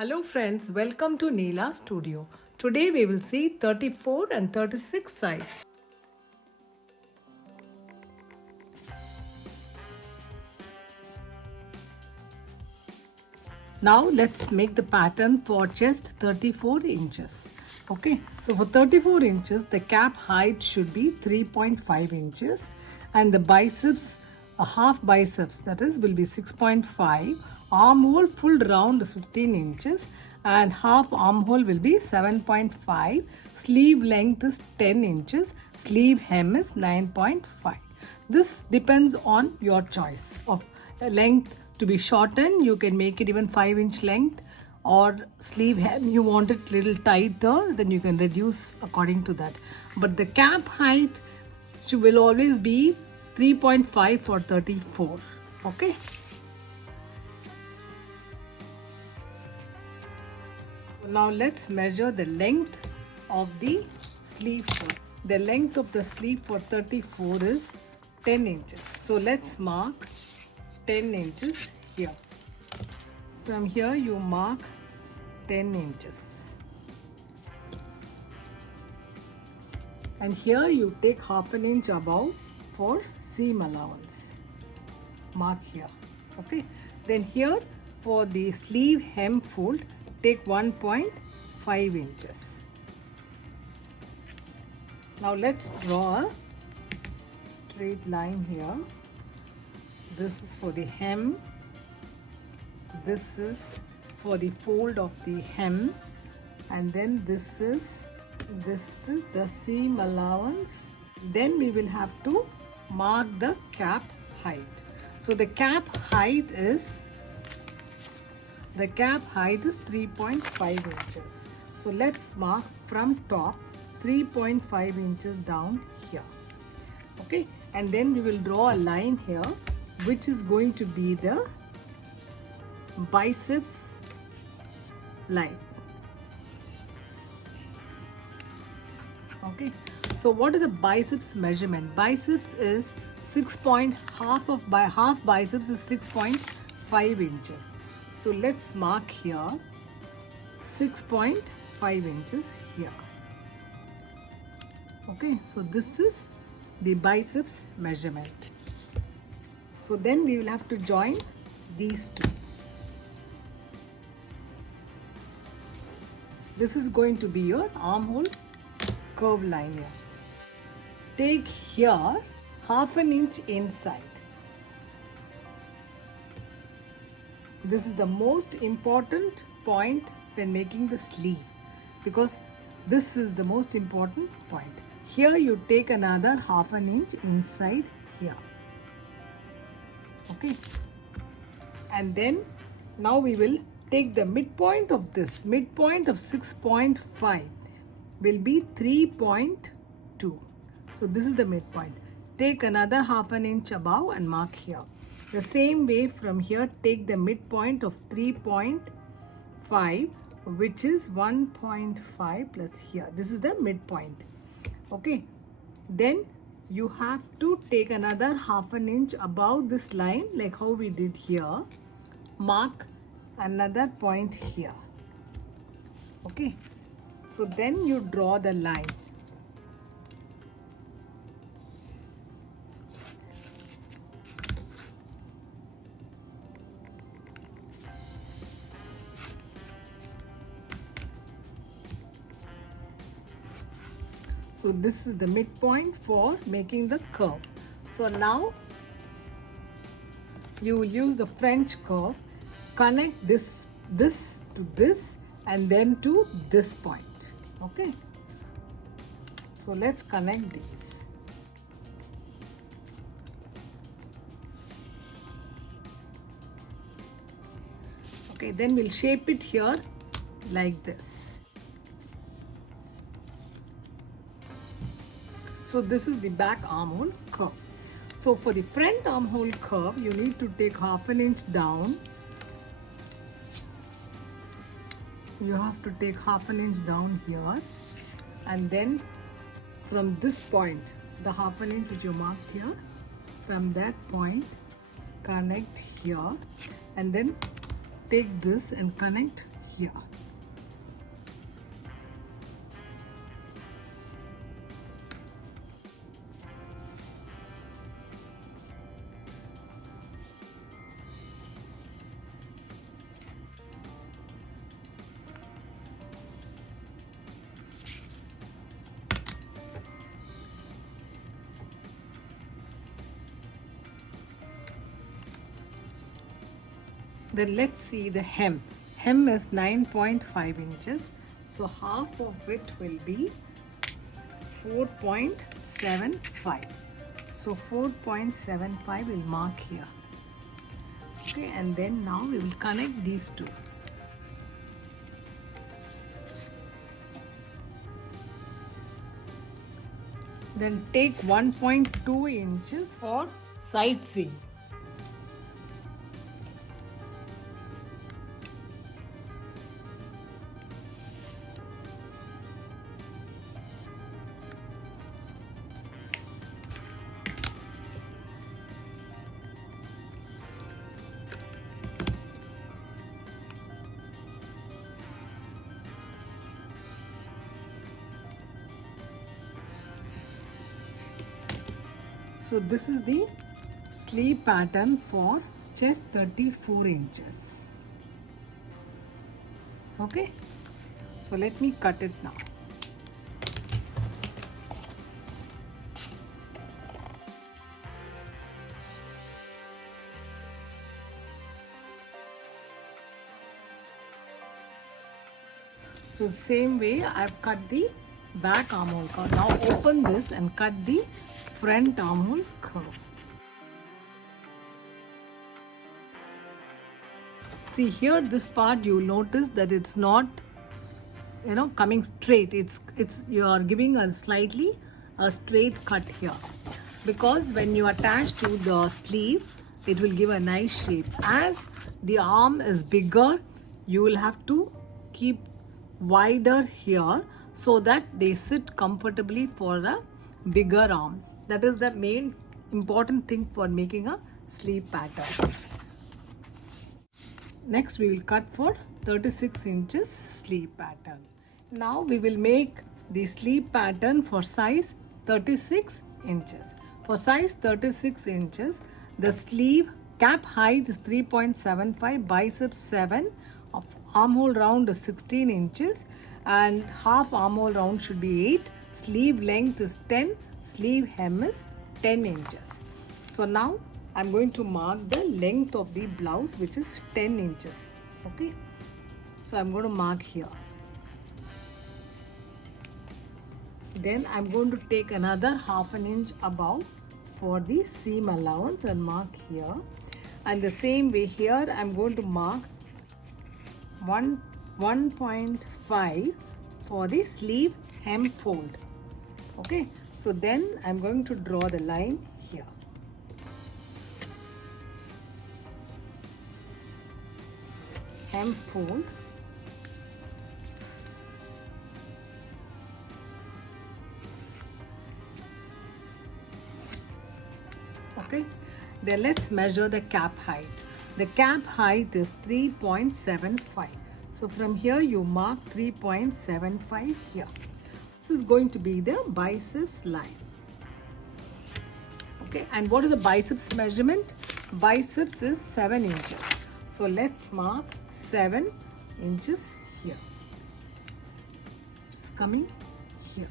Hello friends, welcome to Neela Studio. Today we will see 34 and 36 size. Now let's make the pattern for chest 34 inches. Okay, so for 34 inches the cap height should be 3.5 inches and the biceps, a half biceps that is will be 6.5, armhole full round is 15 inches and half armhole will be 7.5, sleeve length is 10 inches, sleeve hem is 9.5. This depends on your choice of length. To be shortened, you can make it even 5-inch length, or sleeve hem you want it little tighter, then you can reduce according to that. But the cap height will always be 3.5 for 34. Okay. Now let's measure the length of the sleeve first. The length of the sleeve for 34 is 10 inches. So let's mark 10 inches here. From here you mark 10 inches. And here you take half an inch above for seam allowance. Mark here. Okay. Then here for the sleeve hem fold, take 1.5 inches. Now let's draw a straight line here. This is for the hem. This is for the fold of the hem. And then this is the seam allowance. Then we will have to mark the cap height. So the cap height is 3.5 inches. So let's mark from top 3.5 inches down here. Okay, and then we will draw a line here which is going to be the biceps line. Okay, so what is the biceps measurement? Biceps is half biceps is 6.5 inches. So let's mark here 6.5 inches here. Okay, so this is the biceps measurement. So then we will have to join these two. This is going to be your armhole curve line here. Take here half an inch inside. This is the most important point when making the sleeve, because this is the most important point. Here you take another half an inch inside here. Okay, and then now we will take the midpoint of this. Midpoint of 6.5 will be 3.2. So this is the midpoint. Take another half an inch above and mark here. The same way from here, take the midpoint of 3.5, which is 1.5 plus here. This is the midpoint. Okay, then you have to take another half an inch above this line, like how we did here. Mark another point here. Okay, so then you draw the line. So this is the midpoint for making the curve. So now you will use the French curve. Connect this to this and then to this point. Okay. So let's connect these. Okay, then we'll shape it here like this. So this is the back armhole curve. So for the front armhole curve, you need to take half an inch down. You have to take half an inch down here, and then from this point, the half an inch which you marked here, from that point connect here, and then take this and connect here. Then let's see the hem. Hem is 9.5 inches. So half of it will be 4.75. So 4.75 will mark here. Okay, and then now we will connect these two. Then take 1.2 inches for side seam. So this is the sleeve pattern for chest 34 inches. Okay, so let me cut it now. So same way I've cut the back armhole curve. Now open this and cut the front armhole curve. See here, this part you notice that it's not, coming straight. It's you are giving a slightly a straight cut here, because when you attach to the sleeve, it will give a nice shape. As the arm is bigger, you will have to keep wider here so that they sit comfortably for a bigger arm. That is the main important thing for making a sleeve pattern. Next we will cut for 36 inches sleeve pattern. Now we will make the sleeve pattern for size 36 inches. For size 36 inches, the sleeve cap height is 3.75, biceps 7, of armhole round is 16 inches and half armhole round should be 8. Sleeve length is 10. Sleeve hem is 10 inches. So now I'm going to mark the length of the blouse, which is 10 inches. Okay, so I'm going to mark here. Then I'm going to take another half an inch above for the seam allowance and mark here. And the same way here I'm going to mark 1.5 for the sleeve hem fold. Okay, so then I'm going to draw the line here. Hem fold. Okay, then let's measure the cap height. The cap height is 3.75. So from here you mark 3.75 here. This is going to be the biceps line. Okay, and what is the biceps measurement? Biceps is 7 inches. So let's mark 7 inches here. It's coming here.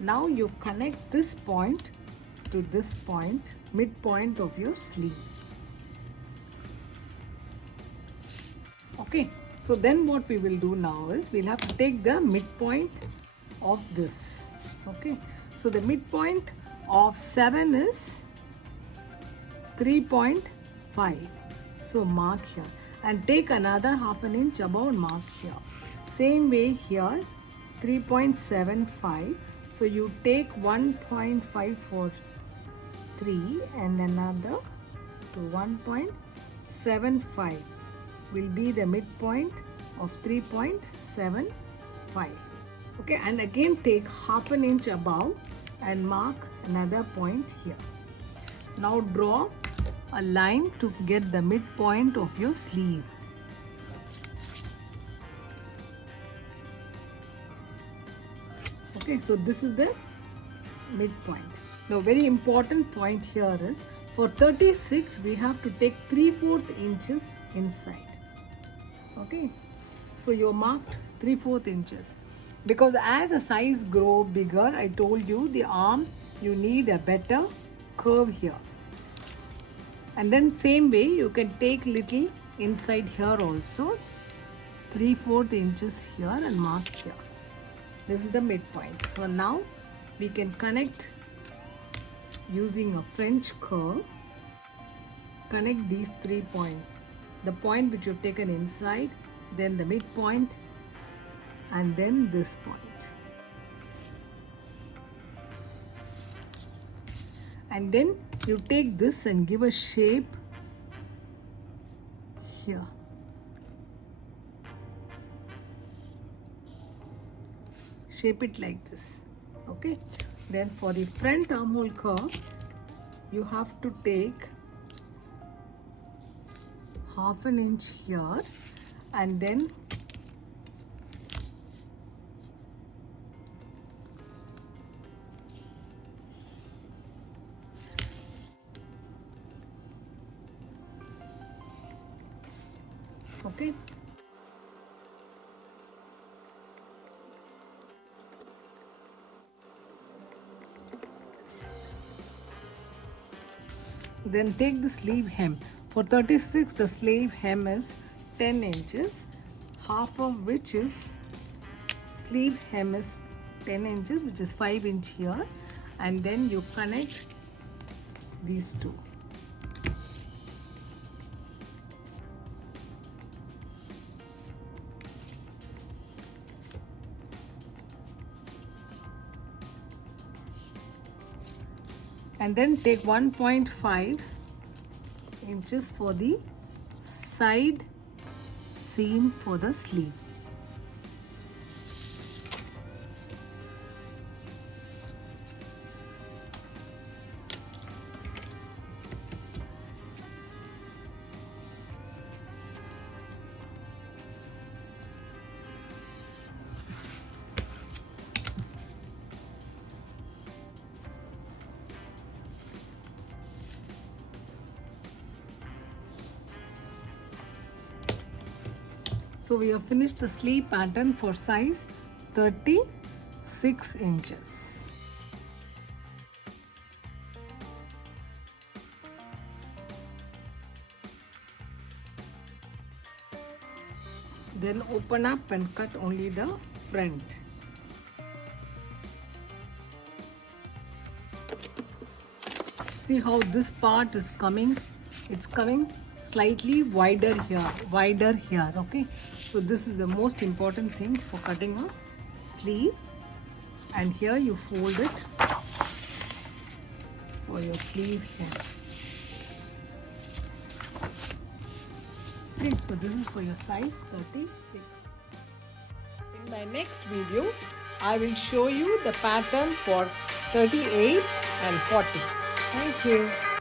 Now you connect this point to this point, midpoint of your sleeve. Okay, so then what we will do now is we'll have to take the midpoint of this. Okay, so the midpoint of 7 is 3.5. So mark here and take another half an inch above and mark here. Same way here, 3.75. So you take 1.5 for 3 and another to 1.75 will be the midpoint of 3.75. Okay, and again take half an inch above and mark another point here. Now draw a line to get the midpoint of your sleeve. Okay, so this is the midpoint. Now very important point here is for 36 we have to take 3/4 inches inside. Okay, so you're marked 3/4 inches because as the size grow bigger, I told you the arm you need a better curve here, and then same way you can take little inside here also, 3/4 inches here and mark here. This is the midpoint. So now we can connect using a French curve. Connect these 3 points, the point which you've taken inside, then the midpoint, and then this point. And then you take this and give a shape here. Shape it like this. Okay, then for the front armhole curve you have to take 1/2 inch here and then okay. Then take the sleeve hem. For 36 the sleeve hem is 10 inches, half of which is sleeve hem is 10 inches, which is 5 inch here, and then you connect these two. And then take 1.5 inches for the side seam for the sleeve. So we have finished the sleeve pattern for size 36 inches. Then open up and cut only the front. See how this part is coming? It's coming slightly wider here, okay? So this is the most important thing for cutting a sleeve, and here you fold it for your sleeve hem. Okay, so this is for your size 36. In my next video, I will show you the pattern for 38 and 40. Thank you.